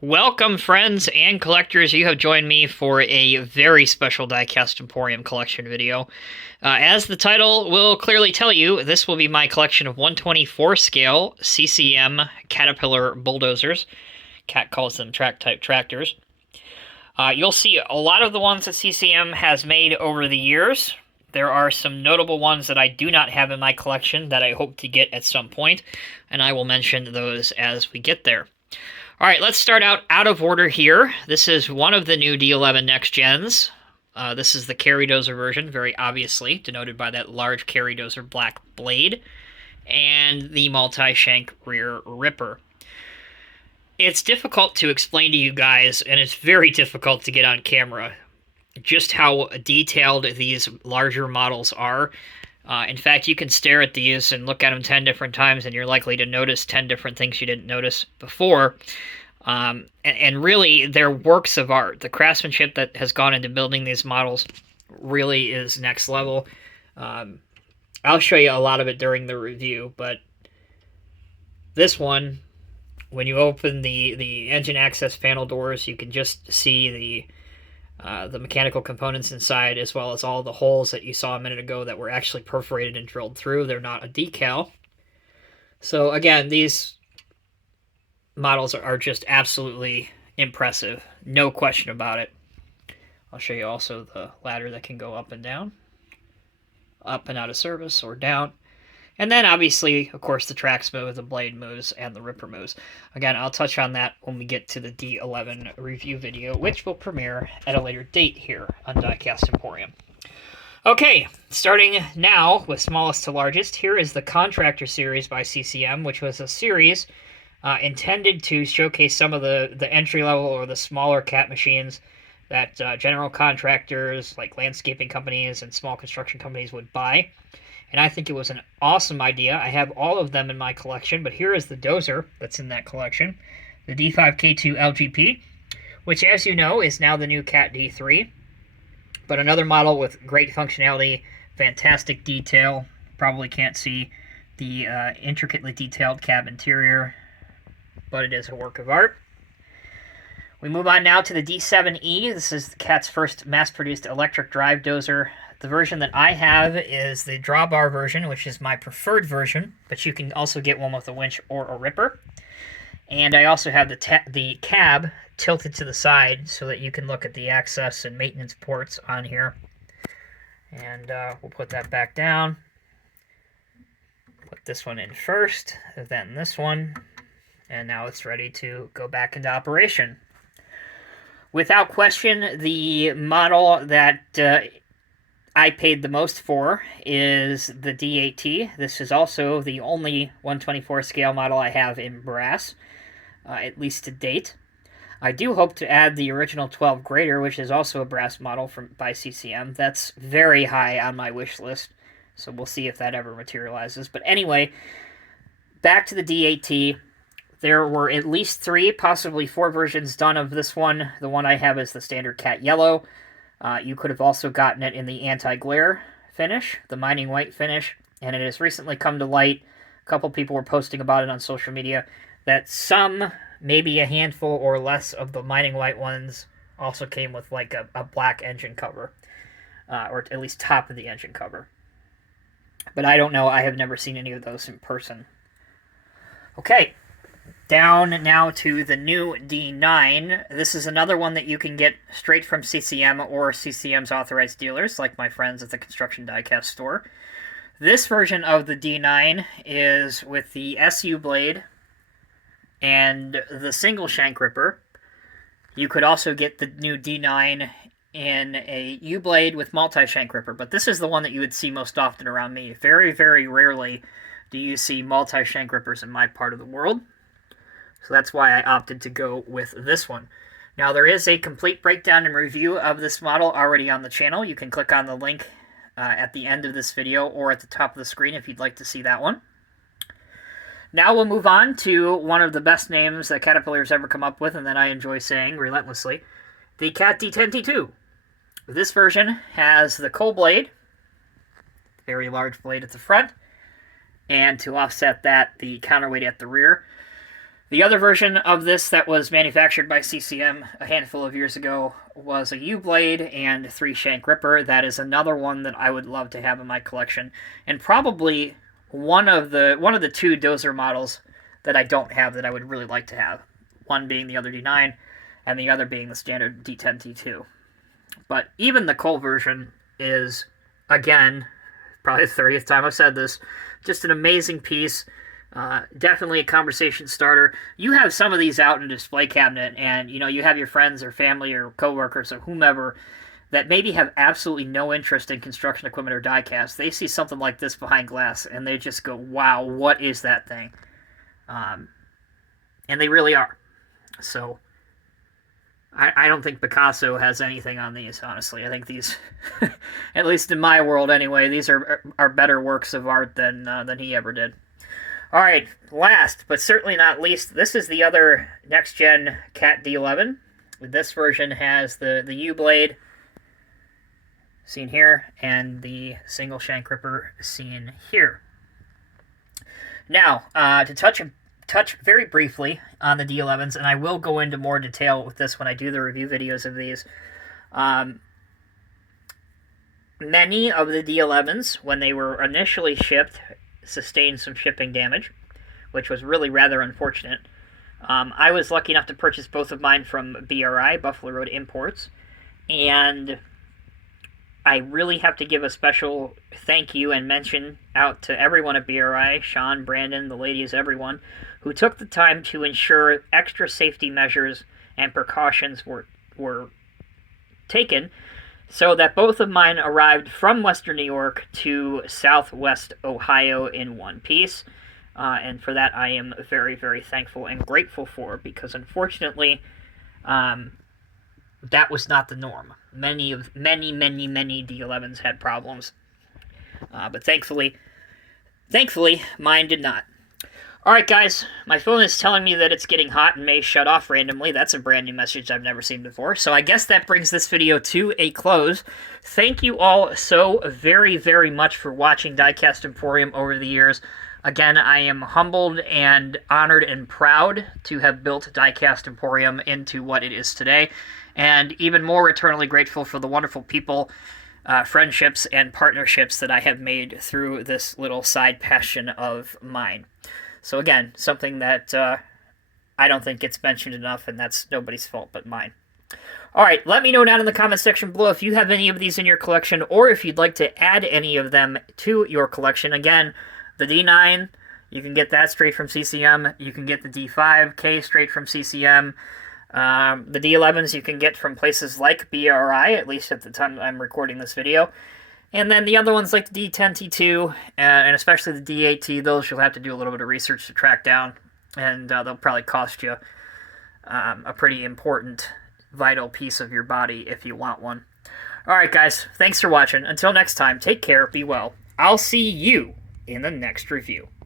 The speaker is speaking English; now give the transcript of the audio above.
Welcome, friends and collectors. You have joined me for a very special Diecast Emporium collection video. As the title will clearly tell you, this will be my collection of 124 scale CCM Caterpillar bulldozers. Cat calls them track-type tractors. You'll see a lot of the ones that CCM has made over the years. There are some notable ones that I do not have in my collection that I hope to get at some point, and I will mention those as we get there. All right, let's start out of order here. This is one of the new D11 Next Gens. This is the Carrydozer version, very obviously, denoted by that large Carrydozer black blade, and the multi-shank rear ripper. It's difficult to explain to you guys, and it's very difficult to get on camera, just how detailed these larger models are. In fact, you can stare at these and look at them 10 different times, and you're likely to notice 10 different things you didn't notice before. And really, they're works of art. The craftsmanship that has gone into building these models really is next level. I'll show you a lot of it during the review, but this one, when you open the engine access panel doors, you can just see the mechanical components inside, as well as all the holes that you saw a minute ago that were actually perforated and drilled through. They're not a decal. So again, these models are just absolutely impressive. No question about it. I'll show you also the ladder that can go up and down, up and out of service, or down. And then obviously, of course, the tracks move, the blade moves, and the ripper moves. Again, I'll touch on that when we get to the D11 review video, which will premiere at a later date here on Diecast Emporium. Okay, starting now with smallest to largest, here is the Contractor series by CCM, which was a series intended to showcase some of the entry-level or the smaller cat machines that general contractors like landscaping companies and small construction companies would buy. And I think it was an awesome idea. I have all of them in my collection, but here is the Dozer that's in that collection, the D5K2 LGP, which, as you know, is now the new Cat D3. But another model with great functionality, fantastic detail. Probably can't see the intricately detailed cab interior, but it is a work of art. We move on now to the D7E. This is the Cat's first mass-produced electric drive dozer. The version that I have is the drawbar version, which is my preferred version, but you can also get one with a winch or a ripper. And I also have the cab tilted to the side so that you can look at the access and maintenance ports on here. And we'll put that back down. Put this one in first, then this one, and now it's ready to go back into operation. Without question, the model that I paid the most for is the D8T. This is also the only 124 scale model I have in brass, at least to date. I do hope to add the original 12 grader, which is also a brass model by CCM. That's very high on my wish list, so we'll see if that ever materializes. But anyway, back to the D8T. There were at least 3, possibly 4 versions done of this one. The one I have is the standard Cat Yellow. You could have also gotten it in the anti-glare finish, the mining white finish, and it has recently come to light. A couple people were posting about it on social media, that some, maybe a handful or less of the mining white ones also came with like a black engine cover, or at least top of the engine cover. But I don't know, I have never seen any of those in person. Okay. Down now to the new D9. This is another one that you can get straight from CCM or CCM's authorized dealers, like my friends at the Construction Diecast store. This version of the D9 is with the SU blade and the single shank ripper. You could also get the new D9 in a U-blade with multi-shank ripper, but this is the one that you would see most often around me. Very, very rarely do you see multi-shank rippers in my part of the world. So that's why I opted to go with this one. Now, there is a complete breakdown and review of this model already on the channel. You can click on the link at the end of this video or at the top of the screen if you'd like to see that one. Now we'll move on to one of the best names that Caterpillar's ever come up with, and that I enjoy saying relentlessly, the Cat D10T2. This version has the coal blade, very large blade at the front, and to offset that, the counterweight at the rear. The other version of this that was manufactured by CCM a handful of years ago was a U-blade and 3-shank ripper. That is another one that I would love to have in my collection, and probably one of the two Dozer models that I don't have that I would really like to have. One being the other D9, and the other being the standard D10T2. But even the Cole version is, again, probably the 30th time I've said this, just an amazing piece. Definitely a conversation starter. You have some of these out in a display cabinet, and you have your friends or family or coworkers or whomever that maybe have absolutely no interest in construction equipment or diecast. They see something like this behind glass, and they just go, "Wow, what is that thing?" And they really are. So I don't think Picasso has anything on these, honestly. I think these, at least in my world anyway, these are better works of art than he ever did. All right, last but certainly not least, this is the other Next Gen Cat D11. This version has the U-blade seen here and the single shank ripper seen here. Now, to touch very briefly on the D11s, and I will go into more detail with this when I do the review videos of these. Many of the D11s, when they were initially shipped, sustained some shipping damage, which was really rather unfortunate. I was lucky enough to purchase both of mine from BRI, Buffalo Road Imports, and I really have to give a special thank you and mention out to everyone at BRI, Sean, Brandon, the ladies, everyone, who took the time to ensure extra safety measures and precautions were taken so that both of mine arrived from Western New York to Southwest Ohio in one piece. And for that, I am very, very thankful and grateful for, because unfortunately, that was not the norm. Many D11s had problems, but thankfully, mine did not. All right, guys, my phone is telling me that it's getting hot and may shut off randomly. That's a brand new message I've never seen before. So I guess that brings this video to a close. Thank you all so very, very much for watching Diecast Emporium over the years. Again, I am humbled and honored and proud to have built Diecast Emporium into what it is today, and even more eternally grateful for the wonderful people, friendships, and partnerships that I have made through this little side passion of mine. So again, something that I don't think gets mentioned enough, and that's nobody's fault but mine. All right, let me know down in the comment section below if you have any of these in your collection, or if you'd like to add any of them to your collection. Again, the D9, you can get that straight from CCM. You can get the D5K straight from CCM. The D11s you can get from places like BRI, at least at the time I'm recording this video. And then the other ones like the D10T2, and especially the D8T, those you'll have to do a little bit of research to track down, and they'll probably cost you a pretty important, vital piece of your body if you want one. Alright guys, thanks for watching. Until next time, take care, be well. I'll see you in the next review.